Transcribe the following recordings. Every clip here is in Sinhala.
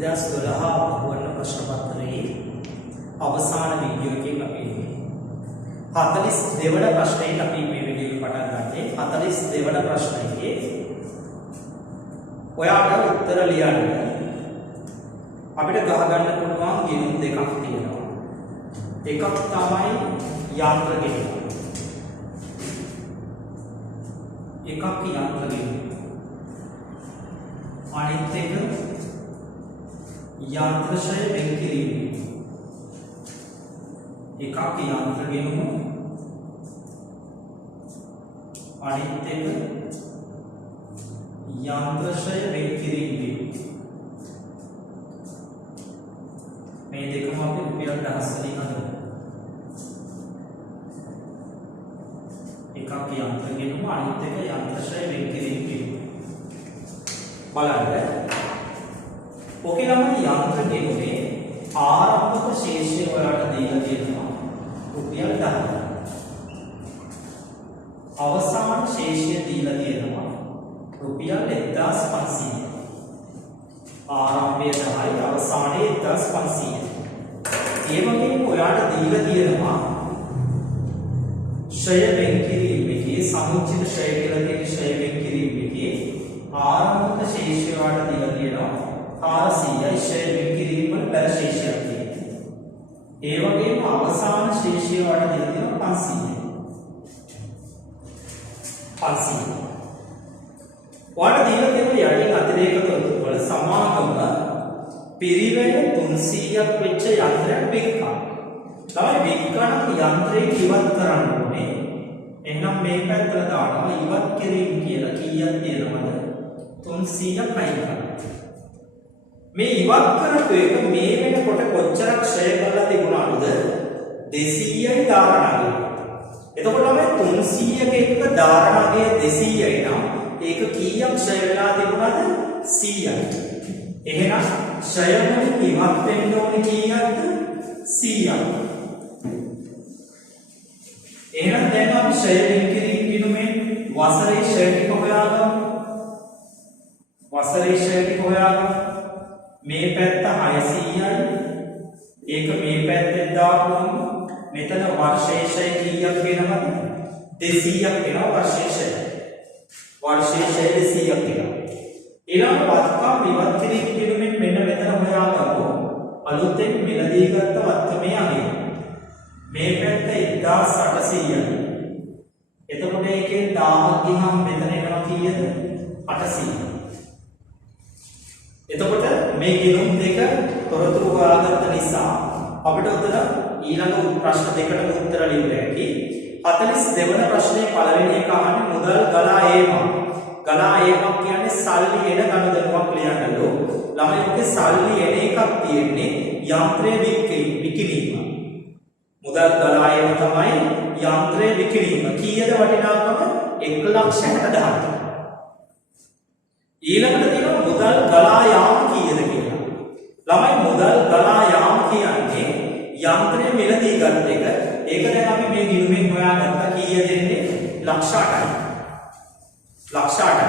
2012 බහුවර්ණ ප්‍රශ්න පත්‍රයේ අවසාන වීඩියෝ එකකින් අපි 42 වන ප්‍රශ්නයෙන් අපි මේ වීඩියෝ එක පටන් ගන්නේ. 42 වන ප්‍රශ්නයේ ඔයාලා උත්තර ලියන්න අපිට ගහ ගන්න පුළුවන් ගිණුම් දෙකක් තියෙනවා. එකක් තමයි යන්ත්‍ර ගිණුම. එකක් යන්ත්‍ර ගිණුම. අනිත් එක යන්ත්‍රශය වෙන් කිරීම. එකක් යන්ත්‍ර ගිණුම, අනිත් එක යන්ත්‍රශය වෙන් කිරීම. මේ දෙකම අපි රුපියල් 10 වලින් හදමු. එකක් යන්ත්‍ර ගිණුම, අනිත් එක යන්ත්‍රශය වෙන් කිරීම. බලන්න ඔකේ නම් යන්ත්‍ර ගිණුමේ ආරම්භක ශේෂය වලට දීලා තියෙනවා රුපියල් 10. අවසාන ශේෂය දීලා තියෙනවා රුපියල් 1500. ආරම්භය 10යි අවසානයේ 1500. ඒ වගේම ඔයාලට දීලා තියෙනවා ශය වෙන් කිරීමේ සමුච්චිත ශය කියලා කියන ශය වෙන් කිරීමේ ආරම්භක ශේෂය වලට දීලා තියෙනවා 400යි ශය වෙන් කිරීම වල පෙර ශේෂයක් තියෙනවා. ඒ වගේම අවසාන ශේෂය වලට දීලා තියෙනවා 500යි. 500. ඔයාලට දීලා තියෙන යටින් අතිරේක තොරතුරු වල සමාගම පිරිවෙන 300ක් වෙච්ච යන්ත්‍රයක් වික්කා. තමයි වික්කන යන්ත්‍රේ ඉවත් කරන්න ඕනේ. එහෙනම් මේ පැත්තට දානවා ඉවත් කිරීම කියලා කීයක් තියෙනවද? 300ක් අයින් කරන්න. මේ ඉවත් කරපු එක මේ වෙනකොට කොච්චරක් ක්ෂය කරලා තිබුණාද? 200යි ධාරණාගය. එතකොට තමයි 300ක එක ධාරණාගය 200යි නම් ඒක කීයක් ක්ෂය වෙලා තිබුණාද? 100යි. එහෙනම් ක්ෂය වලින් ඉවත් වෙන්න ඕනේ කීයක්ද? 100ක්. එහෙනම් දැන් අපි ක්ෂය වෙන් කිරීම ගිණුමේ වසරේ ක්ෂය ටික හොයාගමු. වසරේ ක්ෂය ටික හොයාගමු. මේ පැත්ත 600යි. ඒක මේ පැත්තෙන් දාපුවම මෙතන වර්ෂයේ ක්ෂය කීයක් වෙනවද? 200ක් වෙනවා වර්ෂයේ ක්ෂය. වර්ෂයේ ක්ෂය 200ක් වෙනවා. ඊළඟ වත්කම් ඉවත් කිරීම ගිණුමෙන් මෙන්න මෙතන හොයාගමු. අලුතෙන් මිලදී ගත්ත වත්කමේ අගය. මේ පැත්ත 1800යි. එතකොට ඒකෙන් 1000ක් ගිහම මෙතන එනවා කීයද? 800. එතකොට මේ ගිණුම් දෙක තොරතුරු හොයාගත්ත නිසා අපිට උත්තර ඊළඟ ප්‍රශ්න දෙකටම උත්තර ලියන්න හැකි. 42 වන ප්‍රශ්නේ පළවෙනි එක අහන්නේ මුදල් ගලා ඒමක්. ගලා ඒමක් කියන්නේ සල්ලි එන ගනුදෙනුවක් ලියන්නලු. ළමයින්ගේ සල්ලි එන එකක් තියෙන්නේ යන්ත්‍රයේ විකිණීම. මුදල් ගලා ඒම තමයි යන්ත්‍රයේ විකිණීම. කීයද වටිනාකම? 1,60,000ක්. ඊළඟට තියෙනවා මුදල් ගලා යාම කීයද කියලා. ළමයි මුදල් ගලා යාම කියන්නේ යන්ත්‍රය මිලදී ගන්න එක. ඒක දැන් අපි මේ ගිණුමෙන් හොයාගත්තා කීයද එන්නේ? 1,08,000යි. 1,08,000යි.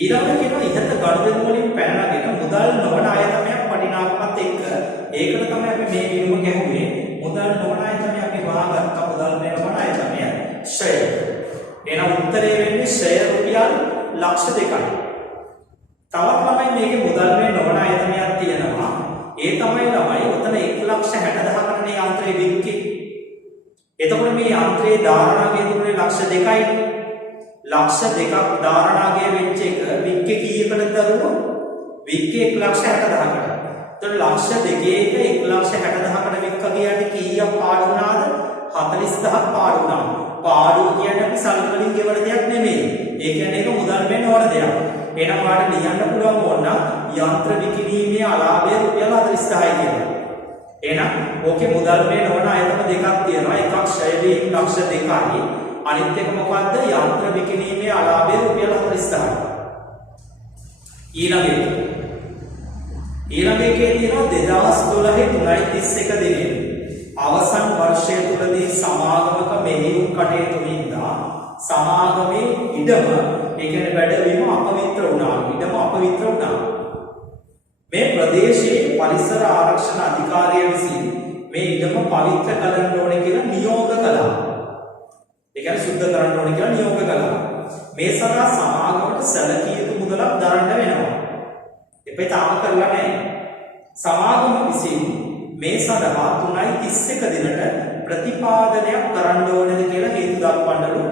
ඊළඟට කියනවා ඉහත ගනුදෙනු වලින් පැනනගෙන මුදල් නොවන අයතමයක් වටිනාකමත් එක්ක. ඒකට තමයි අපි මේ ගිණුම ගැහුවේ. මුදල් නොවන අයතමය අපි හොයාගත්තා. මුදල් නොවන අයතමය ක්ෂය. එහෙනම් උත්තරේ වෙන්නේ ක්ෂය රුපියල් 1,02,000යි. තවත් ළමයි මේකේ මුදල් මේ නොවන අයතමයක් තියෙනවා. ඒ තමයි ළමයි උතන 1,60,000කට නේ යන්ත්‍රය වික්කේ. එතකොට මේ යන්ත්‍රයේ ධාරණාගය දුන්නේ 1,02,000යි. 1,02,000ක් ධාරණාගය වෙච්ච එක වික්කේ කීයකටද දරුවෝ? වික්කේ 1,60,000කට. එතකොට 1,02,000 එක 1,60,000කට වික්ක කියන්නේ කීයක් පාඩු වුණාද? 40,000ක් පාඩු වුණා. පාඩුව කියන්නේ අපි සල්ලි වලින් ගෙවන දෙයක් නෙමෙයි. ඒ කියන්නේ ඒක මුදල් මේ නොවන දෙයක්. එහෙනම් ඔයාලට ලියන්න පුළුවන් ඕන යන්ත්‍ර විකිණීමේ අලාභය රුපියල් 40,000යි කියලා. එහෙනම් ඕකේ මුදල් මේ නොවන අයතම දෙකක් තියෙනවා. එකක් ක්ෂය වීම 1,02,000යි. අනිත් එක මොකද්ද? යන්ත්‍ර විකිණීමේ අලාභය රුපියල් 40,000යි. ඊළඟ එකේ තියෙනවා 2012 3.31 දිනේ අවසන් වර්ෂය තුලදී සමාගමක මෙහෙයුම් කටයුතු හින්දා සමාගමේ ඉඩම ඒ කියන්නේ වැඩවීම අපවිත්‍ර වුණා. ඉඩම අපවිත්‍ර වුණා. මේ ප්‍රදේශයේ පරිසර ආරක්ෂණ අධිකාරිය විසින් මේ ඉඩම පවිත්‍ර කරන්න ඕනේ කියලා නියෝග කළා. ඒ කියන්නේ සුද්ධ කරන්න ඕනේ කියලා නියෝග කළා. මේ සඳහා සමාගමට සැලකිය යුතු මුදලක් දරන්න වෙනවා. එපේ තාම කරලා නැහැ. සමාගම විසින් මේ සඳහා 3.31 දිනට ප්‍රතිපාදනයක් කරන්න ඕනේද කියලා හේතු දක්වන්නලු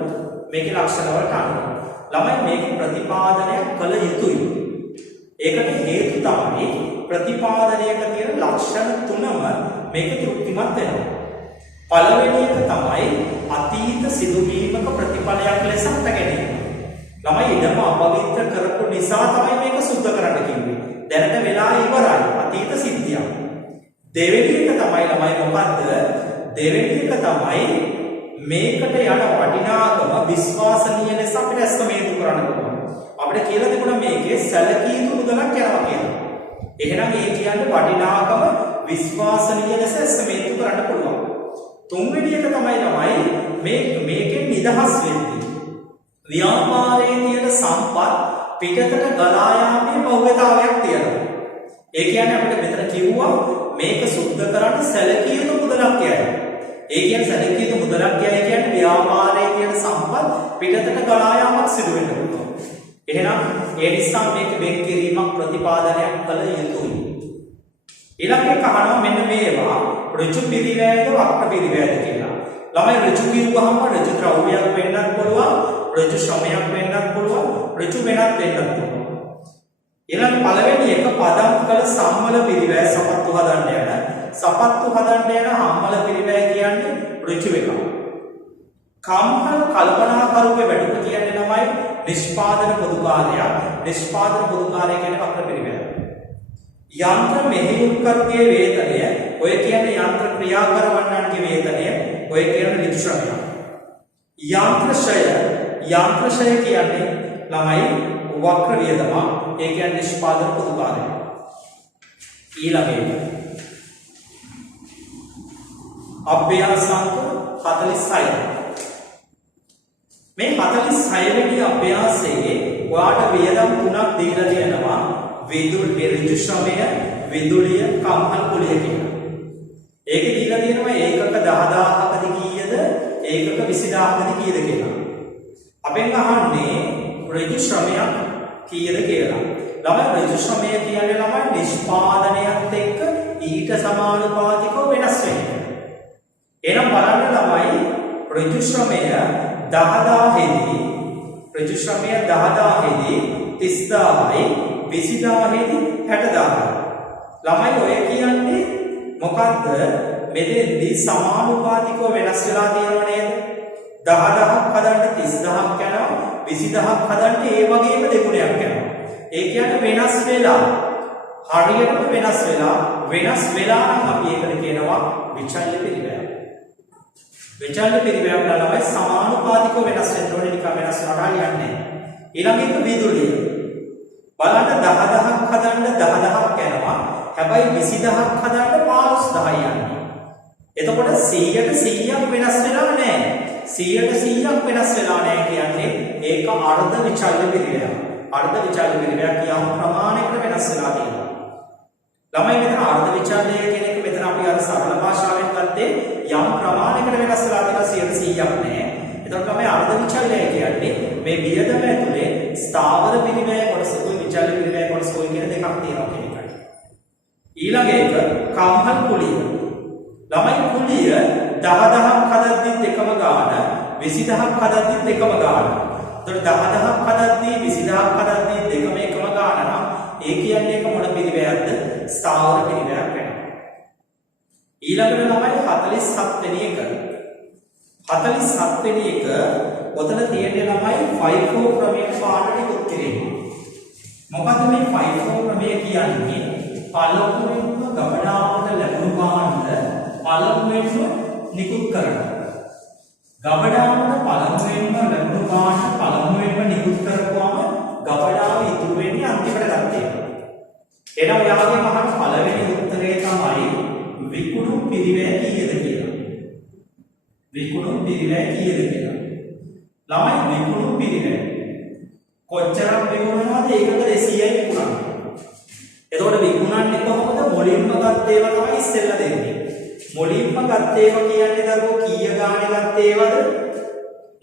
මේකේ ලක්ෂණ වලට අනුව. ළමයි මේකේ ප්‍රතිපාදනයක් කළ යුතුයි. ඒකට හේතු තමයි ප්‍රතිපාදනයක තියෙන ලක්ෂණ තුනම මේක තෘප්තිමත් වෙනවා. පළවෙනි එක තමයි අතීත සිදුවීමක ප්‍රතිඵලයක් ලෙස හටගැනීම. ළමයි ඉඩම අපවිත්‍ර කරපු නිසා තමයි මේක සුද්ධ කරන්න කිව්වේ. දැනට වෙලා ඉවරයි අතීත සිද්ධියක්. දෙවෙනි එක තමයි ළමයි මොකද්ද? දෙවෙනි එක තමයි මේකට යන වටිනාකම විශ්වාසනීය ලෙස අපිට ඇස්තමේතු කරන්න පුළුවන්. අපිට කියලා තිබුණා මේකේ සැලකිය යුතු මුදලක් යනවා කියලා. එහෙනම් ඒ කියන්නේ වටිනාකම විශ්වාසනීය ලෙස ඇස්තමේතු කරන්න පුළුවන්. තුන්වෙනි එක තමයි මේකෙන් නිදහස් වෙන්නේ. ව්‍යාපාරයේ තියෙන සම්පත් පිටතට ගලා යාමේ භව්‍යතාවයක් තියෙනවා. ඒ කියන්නේ අපිට මෙතන කිව්වා මේක සුද්ධ කරන්න සැලකිය යුතු මුදලක් කියයි. ඒ කියන්නේ සැලකිය යුතු මුදලක් කියයි කියන්නේ ව්‍යාපාරයේ තියෙන සම්පත් පිටතට ගලා යාමක් සිදු වෙන්න පුළුවන්. එහෙනම් ඒ නිසා මේක වෙන් කිරීමක් ප්‍රතිපාදනයක් කළ යුතුයි. ඊළඟ එක අහනවා මෙන්න මේවා ඍජු පිරිවැයද වක්‍ර පිරිවැයද කියලා. ළමයි ඍජු කිව්වහම ඍජු ද්‍රව්‍යයක් වෙන්නත් පුළුවන්, ඍජු ශ්‍රමයක් වෙන්නත් පුළුවන්, ඍජු වෙනත් වෙන්නත් පුළුවන්. ඊළඟ පළවෙනි එක පදම් කළ සම්මල පිරිවැය සපත්තු හදන්න යන හම්මල පිරිවැය කියන්නේ ඍජු එකක්. කම්හල් කල්පනාකරුවේ වැඩිපුර කියන්නේ ළමයි නිෂ්පාදන පොදුකාරයක්. නිෂ්පාදන පොදුකාරය කියන්නේ වක්‍ර පිරිවැය. යන්ත්‍ර මෙහෙයුම්කරුගේ වේතනය ඔය කියන්නේ යන්ත්‍ර ක්‍රියා කරවන්නන්ගේ වේතනය ඔය කියන්නේ ඍජු ශ්‍රමය. යන්ත්‍රශය කියන්නේ ළමයි වක්‍ර වියදම. ඒ කියන්නේ නිෂ්පාදන පොදුකාරය. ඊළඟට අභ්‍යාස අංක 46. මේ 46 වෙනි අභ්‍යාසයේ ඔයාලට වියදම් තුනක් දීලා තියෙනවා. ඍජු ශ්‍රමය, විදුලිය, කම්හල් කුලිය කියලා. ඒකේ දීලා තියෙනවා ඒකක 10000කදී කීයද, ඒකක 20000කදී කීයද කියලා. අපෙන් අහන්නේ ඍජු ශ්‍රමයක් කීයද කියලා. ළමයි ඍජු ශ්‍රමය කියන්නේ ළමයි නිෂ්පාදනයත් එක්ක ඊට සමානුපාතිකව වෙනස් වෙන්නේ. එහෙනම් බලන්න ළමයි ඍජු ශ්‍රමය 10000ෙදී 30000යි 20000ෙදී 60000යි. ළමයි ඔය කියන්නේ මොකද්ද? මෙතෙන්දී සමානුපාතිකව වෙනස් වෙලා තියෙනව නේද? 10000ක් හදන්න 30000ක් යනවා, 20000ක් හදන්න ඒ වගේම දෙගුණයක් යනවා. ඒ කියන්නේ වෙනස් වෙලා හරියට වෙනස් වෙලා නම් අපි ඒකට කියනවා විචල්්‍ය පිරිවැය. විචල්්‍ය පිරිවැය ළමයි සමානුපාතිකව වෙනස් වෙන්න ඕනේ, නිකන් වෙනස් වුණාට යන්නේ. ඊළඟ එක විදුලිය. බලන්න 10000ක් හදන්න 10000ක් යනවා. හැබැයි 20000ක් හදන්න 15000යි යන්නේ. එතකොට 100ට 100ක් වෙනස් වෙලා නැහැ. 100ට 100ක් වෙනස් වෙලා නැහැ කියන්නේ ඒක අර්ධ විචල්්‍ය පිරිවැය. අර්ධ විචල්්‍ය පිරිවැය කියම ප්‍රමාණයකට වෙනස් වෙලා තියෙනවා. ළමයි මෙතන අර්ධ විචල්්‍ය කියන එක මෙතන අපි අර සරල භාෂාවෙන් ගත්තේ යම් ප්‍රමාණයකට වෙනස් වෙලා තියෙනවා 100ට 100ක් නැහැ. එතකොට තමයි අර්ධ විචල්්‍ය කියන්නේ මේ වියදම ඇතුලේ ස්ථාවර පිරිවැය කොටසකුයි විචල්්‍ය පිරිවැය කොටසකුයි කියන දෙකක් තියෙනවා කියන එකයි. ඊළඟ එක කම්හල් කුලිය. ළමයි කුලිය 10000ක් හදද්දිත් එකම ගාන, 20000ක් හදද්දිත් එකම ගාන. එතකොට 10000ක් හදද්දී 20000ක් හදද්දී දෙකම එකම ගාන නම් ඒ කියන්නේ එක මොන පිරිවැයක්ද? ස්ථාවර පිරිවැයක් වෙනවා. ඊළඟට ළමයි 47 වෙනි එක. 47 වෙනි එක ඔතන තියෙන්නේ ළමයි 5-4 ක්‍රමයට පාඩම නිකුත් කිරීම. මොකද මේ 5-4 ක්‍රමය කියන්නේ පළමුවෙන්ම ගබඩාවට ලැබුණු ගාන පළමුවෙන්ම නිකුත් කරනවා. ගබඩාවට පළමුවෙන්ම ලැබුණු ගාන පළමුවෙන්ම නිකුත් කරපුවාම ගබඩාව ඉතුරු වෙන්නේ අන්තිමට ගත්තේ. එහෙනම් යාගේ මහත් පළවෙනි උත්තරේ තමයි විකුණු පිරිවැය කීයද කියලා. විකුණු පිරිවැය කීයද කියලා. ළමයි විකුණු පිරිවැය කොච්චරක් විකුණනවද? ඒකක 200යි විකුණන්නේ. එතකොට විකුණන්නේ කොහොමද? මුලින්ම ගත්ත ඒවා තමයි ඉස්සෙල්ලා දෙන්නේ. මුලින්ම ගත්ත ඒවා කියන්නේ දරුවෝ කීය ගානේ ගත්ත ඒවද?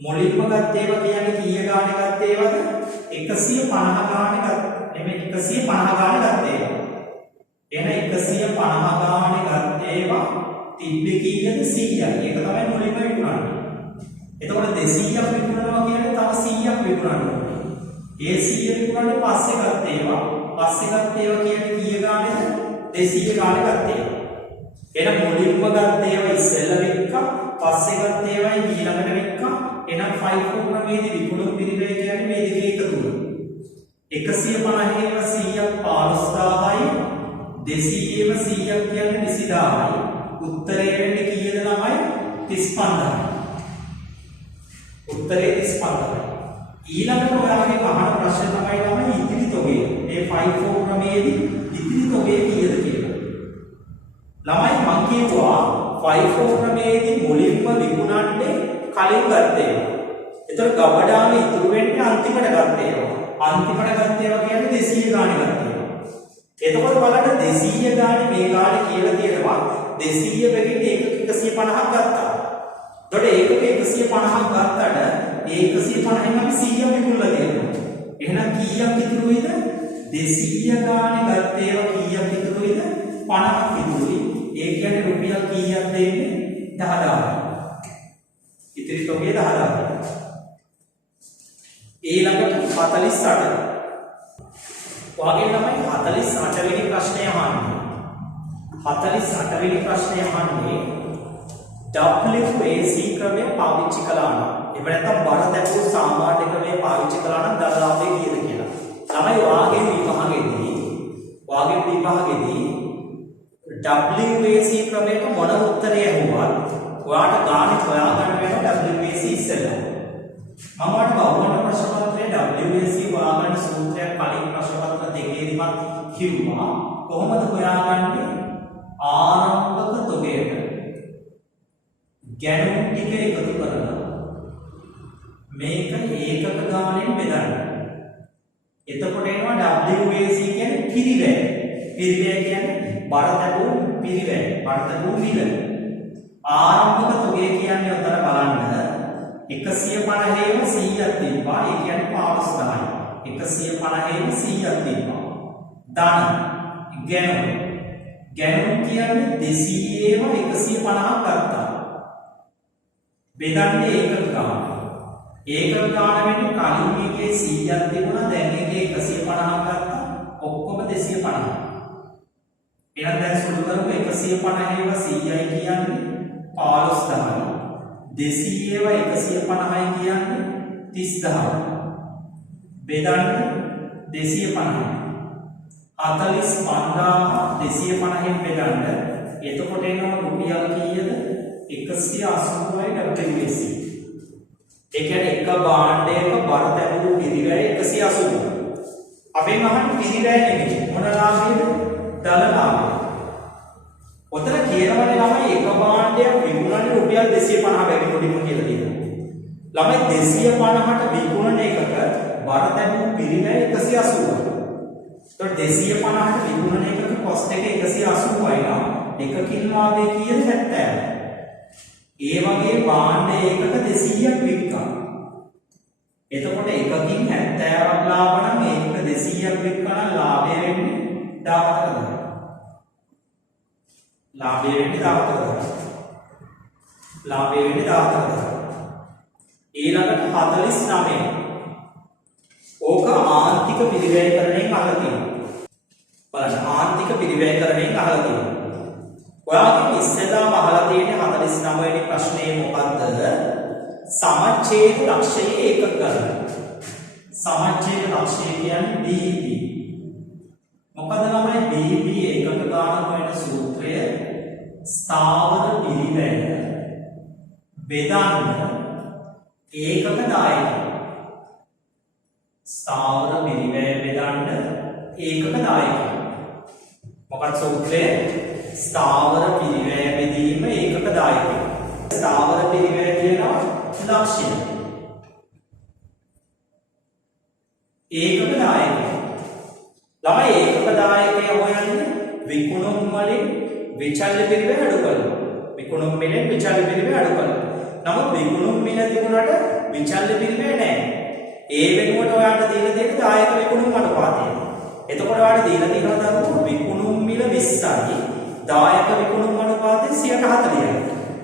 මුලින්ම ගත්ත ඒවා කියන්නේ කීය ගානේ ගත්ත ඒවද? 150 ගානේ ගත්ත. නෙමෙයි 150 ගානේ ගත්ත ඒවා. එන 150 ගානේ ගත්ත ඒවා තිබ්බේ කීයද? 100යි. ඒක තමයි මුලින්ම විකුණන්නේ. එතකොට 200ක් විකුණනවා කියන්නේ තව 100ක් විකුණන්න ඕනේ. ඒ 100 විකුණන්නේ පස්සේ ගත්ත ඒවා. පස්සේ ගත්ත ඒවා කියන්නේ කීය ගානේද? 200 ගානේ ගත්ත ඒවා. එන මුලින්ම ගත්ත ඒවා ඉස්සෙල්ලා වික්කා, පස්සේ ගත්ත ඒවා ඊළඟට වික්කා. එහෙනම් 5 ක්‍රමයේදී විකුණු පිරිවැය කියන්නේ මේ දෙකේ එකතුව. 150 ඒවා 100ක් 15000යි, 200 ඒවා 100ක් කියන්නේ 20000යි. උත්තරේ වෙන්නේ කීයද ළමයි? 35000යි. උත්තරේ 35000යි. ඊළඟට ඔයාලගේ අහන ප්‍රශ්නේ තමයි ළමයි ඉතිරි තොගේ. මේ 5 ක්‍රමයේදී ඉතිරි තොගේ කීයද කියලා. ළමයි මං කියුවා 5 ක්‍රමයේදී මුලින්ම විකුණන්නේ කලින් ගත්ත ඒවා. ඒතර ගබඩාව ඉතුරු වෙන්නේ අන්තිමට ගත්ත ඒවා. අන්තිමට ගත්ත ඒවා කියන්නේ 200 ගානේ ගත්ත ඒවා. එතකොට බලන්න 200 ගානේ මේ ගානේ කියලා තියෙනවා 200 බැගින් ඒකක 150ක් ගත්තා. එතකොට ඒකක 150ක් ගත්තට ඒ 150න් අපි 100ක් විකුණලා දෙනවා. එහෙනම් කීයක් ඉතුරුයිද? 200 ගානේ ගත්ත ඒවා කීයක් ඉතුරුයිද? 50ක් ඉතුරුයි. ඒ කියන්නේ රුපියල් කීයක් දෙන්නේ? 10000ක්. ඉතිරි තොගේ 10000ක්. ඊළඟට 48. ඔයගේ තමයි 48 වෙනි ප්‍රශ්නය අහන්නේ. 48 වෙනි ප්‍රශ්නය අහන්නේ WAC ක්‍රමය පාවිච්චි කළා නම් එහෙම නැත්නම් බර දැක්වූ සාමාන්‍ය ක්‍රමය පාවිච්චි කළා නම් දරලාභය කීයද කියලා. ළමයි ඔයගේ විභාගෙදී WAC ක්‍රමයට මොන උත්තරය ඇහුවත් ඔයාට ගානේ හොයාගන්න වෙනවා WAC ඉස්සෙල්ලා. මම ඔයාලට බහුවන ප්‍රශ්න පත්‍රයේ WAC හොයාගන්න සූත්‍රයක් කලින් ප්‍රශ්න පත්‍ර දෙකේදීමත් කිව්වා. කොහොමද හොයාගන්නේ? ආරම්භක තොගයට ගැණුම් ටික එකතු කරලා මේක ඒකක ගානෙන් බෙදන්න. එතකොට එනවා WAC කියන්නේ පිරිවැය. පිරිවැය කියන්නේ බර දැක්වූ පිරිවැය. බර දැක්වූ මිල. ආරම්භක තොගය කියන්නේ උතර බලන්න 150 100ක් තිබ්බා. ඒ කියන්නේ 15000යි. 150 100ක් තිබ්බා. ධන ගැණුම් කියන්නේ 200 150ක් ගත්තා. බෙදන්නේ ඒකක ගාන. ඒකක ගාන වෙන්නේ කලින් එකේ 100ක් තිබුණා. දැන් එකේ 150ක් ගත්තා. ඔක්කොම 250. එහෙනම් දැන් සුළු කරමු 150 100යි කියන්නේ 15000යි. 200 150යි කියන්නේ 30000යි. බෙදන්නේ 250යි. 45000 250න් බෙදන්න. එතකොට එනවා රුපියල් කීයද? 180යි WAC. ඒ කියන්නේ එක භාණ්ඩයක බර දැක්වූ පිරිවැය 180. අපෙන් අහන්නේ පිරිවැය නෙමෙයි. මොන ලාභයද? දල ලාභය. ඔතන කියනවනේ ළමයි එක භාණ්ඩයක් විකුණන්නේ රුපියල් 250 බැගින් මුලින්ම කියලා දෙනවා. ළමයි 250ට විකුණන එකක බර දැක්වූ පිරිවැය 180. එතකොට 250ට විකුණන එකක කොස්ට් එක 180යි නම් එකකින් ලාභය කීයද? 70. ඒ වගේ භාණ්ඩ ඒකක 200ක් වික්කා. එතකොට එකකින් 70ක් ලාභ නම් ඒකක 200ක් වික්කා නම් ලාභය වෙන්නේ 14. ලාභය වෙන්නේ 14. ලාභය වෙන්නේ 14. ඊළඟට 49. ඕක ආන්තික පිරිවැයකරණයෙන් අහලා තියෙනවා. බලන්න ආන්තික පිරිවැයකරණයෙන් අහලා තියෙනවා. ඔයාගේ ඉස්සෙල්ලාම අහලා තියෙන්නේ 49 වෙනි ප්‍රශ්නේ මොකද්ද? සමච්ඡේද ලක්ෂයේ ඒකක ගණන. සමච්ඡේද ලක්ෂය කියන්නේ BEP. මොකද ළමයි BEP ඒකක ගණන හොයන සූත්‍රය ස්ථාවර පිරිවැය බෙදන්න ඒකක දායකය. ස්ථාවර පිරිවැය බෙදන්න ඒකක දායකය. මොකක්ද සූත්‍රය? ස්ථාවර පිරිවැය බෙදීම ඒකක දායකය. ස්ථාවර පිරිවැය කියනවා ලක්ෂ්‍ය. ඒකක දායකය. ළමයි ඒකක දායකය හොයන්නේ විකුණුම් වලින් විචල්්‍ය පිරිවැය අඩු කරනවා. විකුණුම් මිලෙන් විචල්්‍ය පිරිවැය අඩු කරනවා. නමුත් විකුණුම් මිල තිබුණාට විචල්්‍ය පිරිවැය නැහැ. ඒ වෙනුවට ඔයාලට දීලා තියෙන්නේ දායක විකුණුම් අනුපාතය. එතකොට ඔයාලට දීලා තියෙනවා දරුවෝ විකුණුම් මිල 20යි දායක විකුණුම් අනුපාතය 140යි.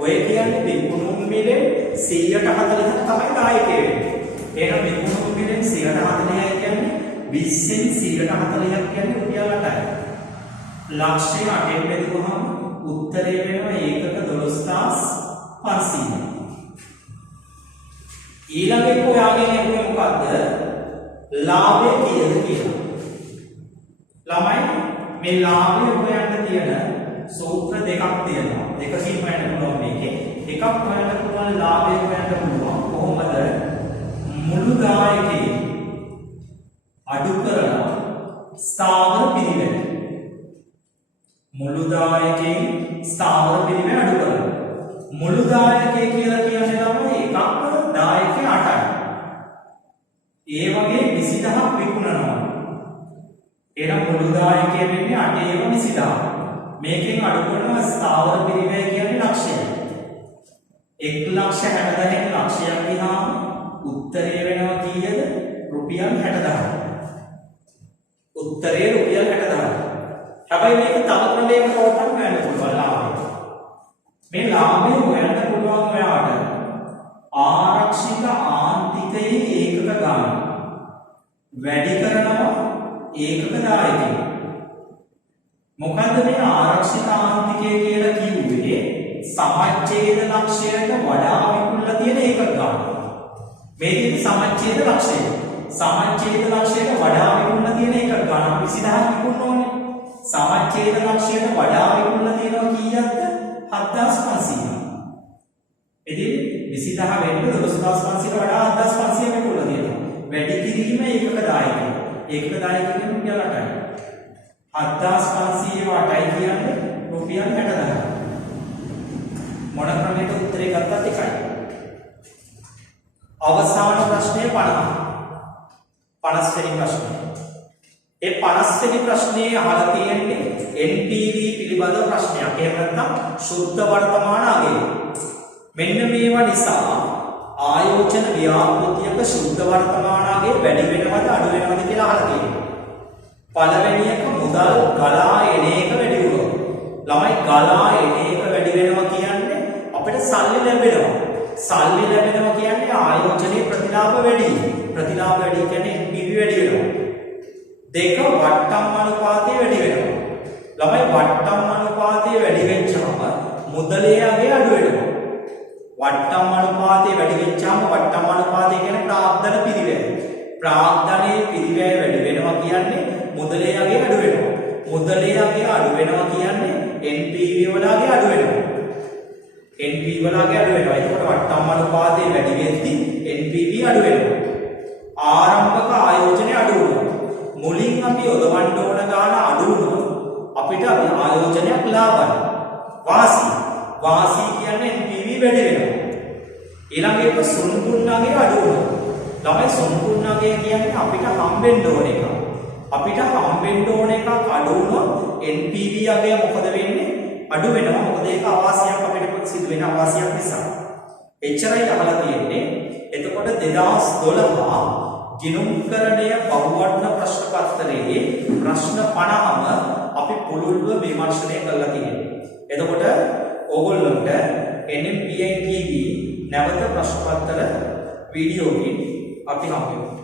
ඔය කියන්නේ විකුණුම් මිලෙන් 140ක් තමයි දායකය වෙන්නේ. එහෙනම් විකුණුම් මිලෙන් 140යි කියන්නේ 20න් 140ක් කියන්නේ රුපියල් 8යි. ලක්ෂය 8ෙන් බෙදුවහම උත්තරේ වෙනවා ඒකක 12500. ඊළඟ එක ඔයාගෙන් අහුවේ මොකද්ද? ලාභය කීයද කියලා. ළමයි මේ ලාභය හොයන්න තියෙන සූත්‍ර දෙකක් තියෙනවා. දෙකකින් හොයන්න පුළුවන් මේකේ. එකක් හොයන්න පුළුවන් ලාභය හොයන්න පුළුවන් කොහොමද? මුළු දායකයේ අඩු කරලා ස්ථාවර පිරිවැය. මුළු දායකයේ ස්ථාවර පිරිවැය අඩු කරලා. මුළු දායකයේ කියලා කියන්නේ තමයි එකක් දායකයේ 8යි. ඒ වගේ 20000ක් විකුණනවා. එහෙනම් මුළු දායකයේ වෙන්නේ 8 ඒව 20000. මේකෙන් අඩු කරනවා ස්ථාවර පිරිවැය කියන්නේ ලක්ෂයයි. 1,60,000න් ලක්ෂයක් ගියාම උත්තරය වෙනවා කීයද? රුපියල් 60000. උත්තරේ රුපියල් 60000. හැබැයි මේක තව ක්‍රමයකට වටන්න වෙන්න පුළුවන් ලාභය. මේ ලාභය හොයන්න පුළුවන් ඔයාට ආරක්ෂිත ආන්තිකයේ ඒකක ගාන වැඩි කරනවා ඒකක දායකය. මොකද්ද මේ ආරක්ෂිත ආන්තිකය කියලා කිව්වේ? සමච්ඡේද ලක්ෂයට වඩා විකුණලා තියෙන ඒකක ගාන. මේකේ සමච්ඡේද ලක්ෂය. සමච්ඡේද ලක්ෂයට වඩා විකුණලා තියෙන ඒකක ගාන 20000ක් විකුණන ඕනේ. සමච්ඡේද ලක්ෂයට වඩා විකුණලා තියෙනවා කීයක්ද? 7500. ඉතින් 20000 වෙන්න 12500ට වඩා 7500 විකුණලා තියෙනවා. වැඩි කිරීම ඒකක දායකය. ඒකක දායකය කියන්නේ රුපියල් 8යි. 7500 8යි කියන්නේ රුපියල් 60000. මොන ක්‍රමයකට උත්තරේ ගත්තත් එකයි. අවසාන ප්‍රශ්නය 50 වෙනි ප්‍රශ්නය. ඒ 50 වෙනි ප්‍රශ්නේ අහලා තියෙන්නේ NPV පිළිබඳ ප්‍රශ්නයක්. එහෙම නැත්නම් සුද්ධ වර්තමාන අගය. මෙන්න මේවා නිසා ආයෝජන ව්‍යාපෘතියක සුද්ධ වර්තමාන අගය වැඩි වෙනවද අඩු වෙනවද කියලා අහලා තියෙනවා. පළවෙනි එක මුදල් ගලා එන එක වැඩි වුණොත්. ළමයි ගලා එන එක වැඩි වෙනවා කියන්නේ අපිට සල්ලි ලැබෙනවා. සල්ලි ලැබෙනවා කියන්නේ ආයෝජනයේ ප්‍රතිලාභ වැඩි. ප්‍රතිලාභ වැඩි කියන්නේ NPV වැඩි වෙනවා. දෙක වට්ටම් අනුපාතය වැඩි වෙනවා. ළමයි වට්ටම් අනුපාතය වැඩි වෙච්චාම මුදලේ අගය අඩු වෙනවා. වට්ටම් අනුපාතය වැඩි වෙච්චාම වට්ටම් අනුපාතය කියන්නේ ප්‍රාග්ධන පිරිවැය. ප්‍රාග්ධනයේ පිරිවැය වැඩි වෙනවා කියන්නේ මුදලේ අගය අඩු වෙනවා. මුදලේ අගය අඩු වෙනවා කියන්නේ NPV වල අගය අඩු වෙනවා. NPV වල අගය අඩු වෙනවා. ඒකට වට්ටම් අනුපාතය වැඩි වෙද්දී NPV අඩු වෙනවා. ආරම්භක ආයෝජනය අඩු වෙනවා. මුලින් අපි යොදවන්න ඕන ගාන අඩු වුණොත් අපිට ආයෝජනයක් ලාභයි. වාසි කියන්නේ NPV වැඩි වෙනවා. ඊළඟ එක සුන්පුන්නගේ අඩු වුණොත්. ළමයි සුන්පුන්නගේ කියන්නේ අපිට හම්බෙන්න ඕන එක. අපිට හම්බෙන්න ඕන එකක් අඩු වුණොත් NPV අගය මොකද වෙන්නේ? අඩු වෙනවා. මොකද ඒක අවාසියක් අපිට සිදු වෙන අවාසියක් නිසා. එච්චරයි අහලා තියෙන්නේ. එතකොට 2012 ගිණුම්කරණය බහුවර්ණ ප්‍රශ්න පත්‍රයේ ප්‍රශ්න 50ම අපි පුළුල්ව විමර්ශනය කරලා තියෙනවා. එතකොට ඕගොල්ලන්ට NMPI TV නැවත ප්‍රශ්න පත්‍ර වීඩියෝකින් අපි හම්බ වෙනවා.